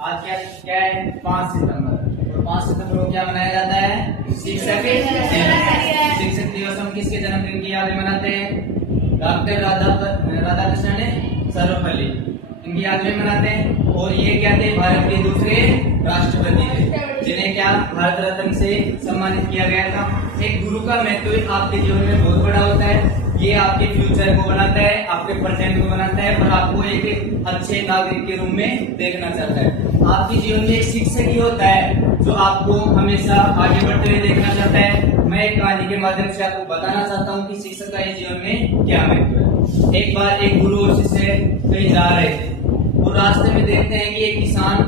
आज क्या क्या है 5 सितंबर, और 5 सितंबर को क्या मनाया जाता है? शिक्षक दिवस। शिक्षक दिवस हम किसके जन्मदिन की याद में मनाते हैं? डॉक्टर राधाकृष्णन सर्वपल्ली, इनकी याद में मनाते हैं। और ये क्या थे? भारत के दूसरे राष्ट्रपति थे जिन्हें क्या भारत रत्न से सम्मानित किया गया था। एक गुरु का महत्व आपके जीवन में बहुत बड़ा होता है। ये आपके फ्यूचर को बनाता है, आपके प्रेजेंट को बनाता है, और आपको एक अच्छे नागरिक के रूप में देखना चाहता है। आपके जीवन में एक शिक्षक ही होता है जो आपको हमेशा आगे बढ़ते हुए देखना चाहता है। मैं एक कहानी के माध्यम से आपको बताना चाहता हूँ कि शिक्षक का जीवन में क्या महत्व है। एक बार एक गुरु और शिष्य कहीं जा रहे थे, और रास्ते में देखते हैं कि एक किसान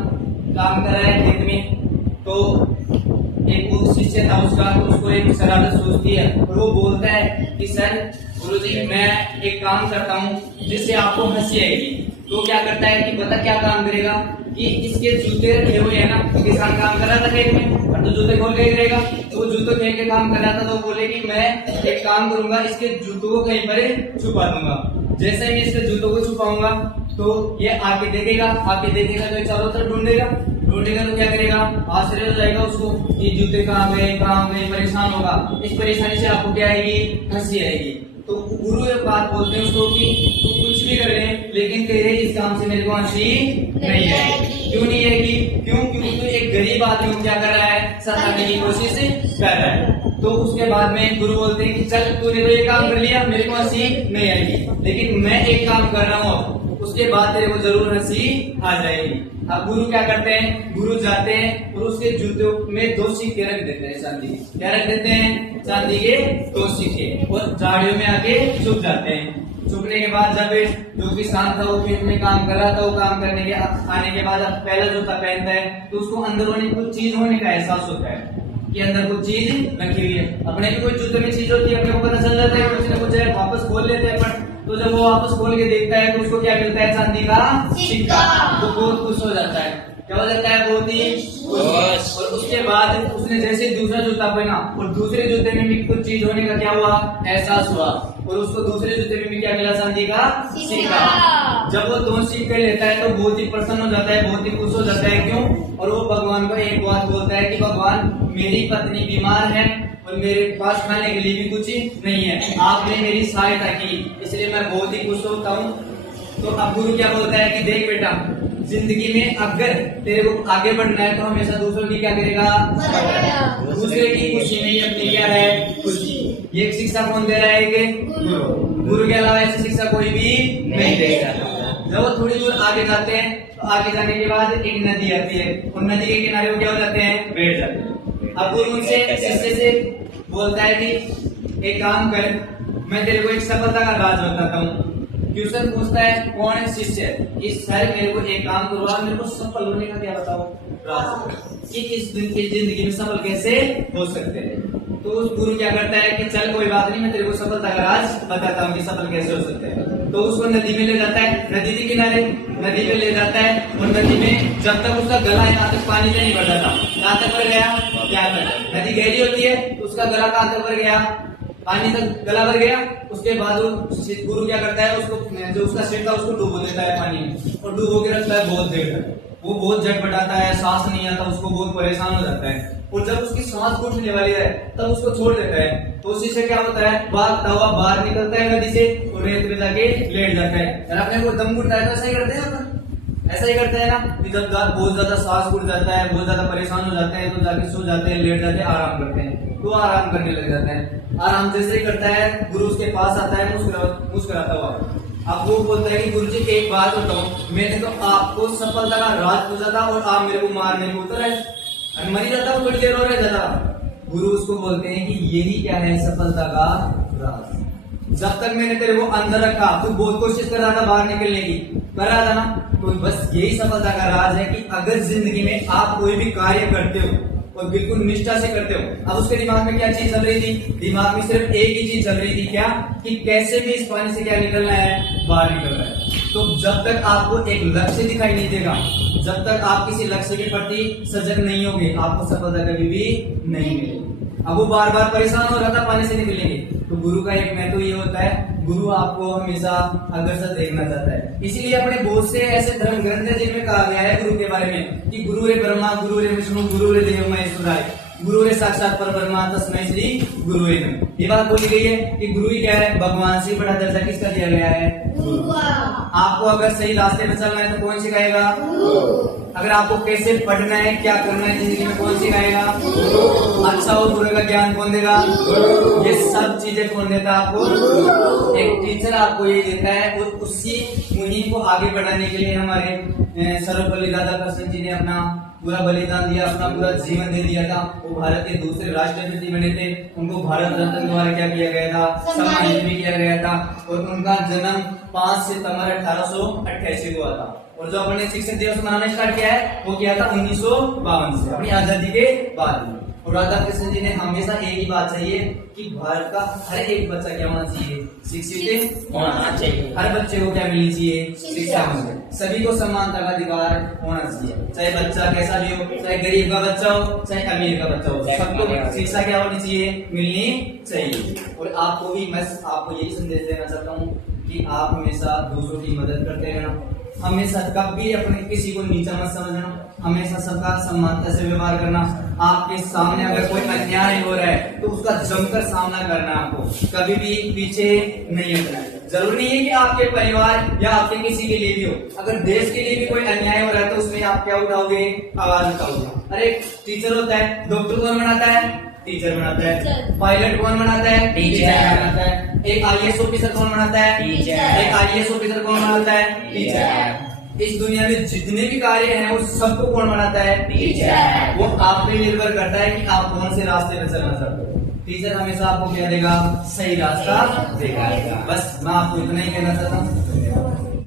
काम कर रहा है खेत में। तो एक वो शिष्य था उसका, तो उसको एक शरारत सूझती है, और वो बोलता है कि सर गुरुजी मैं एक काम करता हूँ जिससे आपको हंसी आएगी। तो क्या करता है कि पता क्या काम करेगा कि इसके जूते रखे हुए है ना, किसान काम कर रहा था खेत में, और तो जूते खोल के गिरेगा, तो वो जूते फेंक के काम कर रहा था। तो बोले कि मैं एक काम करूंगा, इसके जूतों को कहीं पर छुपा दूंगा। जैसे ही मैं इसके जूतों को छुपाऊंगा तो ये आके देखेगा तो चारों तरफ ढूंढेगा तो क्या करेगा? आश्चर्य हो जाएगा उसको, ये जूते कहाँ गए, परेशान होगा। इस परेशानी से आपको क्या आएगी? हंसी आएगी। तो गुरु एक बात बोलते हैं उसको कि तू कुछ भी कर ले, लेकिन तेरे इस काम से मेरे को हंसी नहीं आएगी। क्यों नहीं आएगी? क्योंकि तू एक गरीब आदमी को क्या कर रहा है? सताने की कोशिश कर रहा है। तो उसके बाद में गुरु बोलते हैं कि चल तूने तो ये काम कर लिया, मेरे को हंसी नहीं आएगी, लेकिन मैं एक काम कर रहा हूँ, उसके बाद तेरे को जरूर हंसी आ जाएगी। अब गुरु क्या करते हैं? गुरु जाते हैं और उसके जूतों में 2 सिक्के रख देते हैं चांदी के। क्या रख देते हैं? चांदी के 2 सिक्के, और झाड़ियों में आके छुप जाते हैं। छुपने के बाद जब जो किसान था वो खेत में काम कर रहा था, वो काम करने के आने के बाद अब पहला जूता पहनता है, तो उसको अंदर होने कुछ चीज होने का एहसास होता है कि अंदर कुछ चीज रखी हुई है। अपने भी कोई जूते में चीज होती है, अपने को पता चल जाता है कुछ ना कुछ है, वापस खोल लेते हैं अपन। तो जब वो वापस खोल के देखता है तो उसको क्या मिलता है? चांदी का सिक्का। तो बहुत खुश हो जाता है। क्या हो जाता है? बहुत ही खुश। और उसके बाद उसने जैसे दूसरा जूता पहना, और दूसरे जूते में भी कुछ चीज होने का क्या हुआ? एहसास हुआ, और उसको दूसरे जूते में भी क्या मिला? चांदी का सिक्का। जब वो 2 सिक्के लेता है तो बहुत ही प्रसन्न हो जाता है, बहुत ही खुश हो जाता है। क्यों? और वो भगवान को एक बात बोलता है कि भगवान मेरी पत्नी बीमार है और मेरे पास खाने के लिए भी कुछ नहीं है, आपने मेरी सहायता की, इसलिए मैं बहुत ही खुश होता हूँ। तो अब गुरु क्या बोलता है कि देख बेटा, जिंदगी में अगर तेरे को आगे बढ़ना है तो हमेशा दूसरों की क्या करेगा? दूसरे की खुशी में ही अपनी क्या है? खुशी। ये शिक्षा कौन दे रहा है? कि गुरु के अलावा ऐसी शिक्षा कोई भी नहीं देगा। जब वो थोड़ी दूर आगे जाते हैं तो आगे जाने के बाद एक नदी आती है, और नदी के किनारे वो क्या हो जाते हैं? बैठ जाते हैं। अब गुरु उनसे शिष्य से बोलता है कि एक काम कर, मैं तेरे को एक सफलता का राज बताता हूँ। ट्यूशन पूछता है कौन है? शिष्य। कि सर मेरे को एक काम करवा, मेरे को सफल होने का क्या बताओ राज, कि इस जिंदगी में सफल कैसे हो सकते हैं। तो उस गुरु क्या करता है कि चल कोई बात नहीं, मैं तेरे को सफलता का राज बताता हूँ कि सफल कैसे हो सकते हैं। तो उसको नदी में ले जाता है, नदी के किनारे नदी में ले जाता है, और नदी में जब तक उसका गला यहाँ तक पानी में नहीं बढ़ता था, कहाँ तक भर गया? क्या तक? नदी गहरी होती है तो उसका गला कहाँ तक भर गया? पानी तक गला भर गया। उसके बाद गुरु क्या करता है? उसको जो उसका सिर था उसको डुबो देता है पानी में, और डुबो के रखता है बहुत देर तक। वो बहुत झटपटाता है, सांस नहीं आता उसको, बहुत परेशान हो जाता है। और जब उसकी सांस घुटने वाली है तब उसको छोड़ देता है। तो उसी से क्या होता है? भागता हुआ बाहर निकलता है नदी से, और रेत में जाके लेट जाता है। और अपने को दम घुटता है तो ऐसा ही करते हैं अपन, ऐसा ही करते हैं ना कि जब बहुत ज्यादा सांस घुट जाता है, बहुत ज्यादा परेशान हो जाते हैं, तो जाके सो जाते हैं, लेट जाते हैं, आराम करते हैं। तो आराम करने लग जाते हैं। आराम जैसे ही करता है गुरु उसके पास आता है मुस्कुराता हुआ। अब वो बोलता है कि गुरु जी एक बात बताऊं, मैंने तो आपको सफलता का राज पूछा था और आप मेरे को मारने को उतर है, मर जाता हूँ, थोड़ी देर और रह जाता। गुरु उसको बोलते हैं कि यही क्या है सफलता का राज। जब तक मैंने तेरे को अंदर रखा, तू बहुत कोशिश कर रहा था बाहर निकलने की, कर रहा था ना, तो बस यही सफलता का राज है कि अगर जिंदगी में आप कोई भी कार्य करते हो और बिल्कुल निष्ठा से करते हो। अब उसके दिमाग में क्या चीज चल रही थी? दिमाग में सिर्फ एक ही चीज चल रही थी, क्या? कि कैसे भी इस पानी से क्या निकलना है? बाहर निकलना है। तो जब तक आपको एक लक्ष्य दिखाई नहीं देगा, जब तक आप किसी लक्ष्य के प्रति सजग नहीं होंगे, आपको सफलता कभी भी नहीं मिलेगी। अब वो बार बार परेशान हो रहा था पानी से निकलेंगे, तो गुरु का एक महत्व ये होता है गुरु आपको हमेशा अग्रसर देखना चाहता है। इसीलिए अपने बहुत से ऐसे धर्म ग्रंथ है जिनमें कहा गया है गुरु के बारे में कि गुरु रे ब्रह्मा, गुरु रे विष्णु, गुरु रे देव महेश्वराय, गुरु रे साक्षात परब्रह्मा तस्मै श्री गुरुवे नमः। ये बात बोली गई है कि गुरु ही क्या है, भगवान से बड़ा दर्जा किसका दिया गया है, गुरु। आपको अगर सही रास्ते पे चलना है तो कौन सिखाएगा, अगर आपको कैसे पढ़ना है, क्या करना है जिंदगी में, कौन सिखाएगा, अच्छा और बुरे का ज्ञान कौन देगा, ये सब चीजें कौन देता है आपको, एक टीचर आपको ये देता है। और उसी मुहिम को आगे बढ़ाने के लिए हमारे सर्वपल्ली राधाकृष्णन जी ने अपना पूरा बलिदान दिया, अपना पूरा जीवन दे दिया था। वो भारत के दूसरे राष्ट्रपति बने थे, उनको भारत रत्न द्वारा क्या किया गया था, सम्मानित भी किया गया था। और उनका जन्म 5 सितंबर 1888 को हुआ था। और जो अपने शिक्षक दिवस मनाना स्टार्ट किया है वो किया था 1952 से, अपनी आजादी के बाद में। और राधा कृष्ण जी ने हमेशा एक ही बात चाहिए कि भारत का हर एक बच्चा क्या होना चाहिए, शिक्षित होना चाहिए। हर बच्चे को क्या मिलनी चाहिए, शिक्षा होनी चाहिए। सभी को समानता का अधिकार होना चाहिए, चाहे बच्चा कैसा भी हो, चाहे गरीब का बच्चा हो, चाहे अमीर का बच्चा हो, सबको शिक्षा क्या होनी चाहिए, मिलनी चाहिए। और आपको भी मैं आपको यही संदेश देना चाहता हूँ कि आप हमेशा दूसरों की मदद करते रहना, हमेशा कभी अपने किसी को नीचा मत समझना, हमेशा सबका समानता से व्यवहार करना। आपके सामने अगर कोई अन्याय हो रहा है तो उसका जमकर सामना करना, आपको कभी भी पीछे नहीं हटना। जरूरी नहीं है कि आपके परिवार या आपके किसी के लिए भी हो, अगर देश के लिए भी कोई अन्याय हो रहा है तो उसमें आप क्या उठाओगे, आवाज उठाओगे। अरे टीचर होता है, डॉक्टर कौन बनाता है, टीचर बनाता है। पायलट कौन बनाता है, टीचर बनाता है। एक आईएएस ऑफिसर कौन बनाता है, टीचर। एक आईएएस ऑफिसर कौन बनाता है, टीचर। इस दुनिया में जितने भी कार्य हैं वो सबको कौन बनाता है, टीचर। वो आप पे निर्भर करता है कि आप कौन से रास्ते पे चलना चाहते हो। टीचर हमेशा आपको क्या देगा, सही रास्ता दिखाएगा। बस मैं आपको इतना ही कहना चाहता हूँ।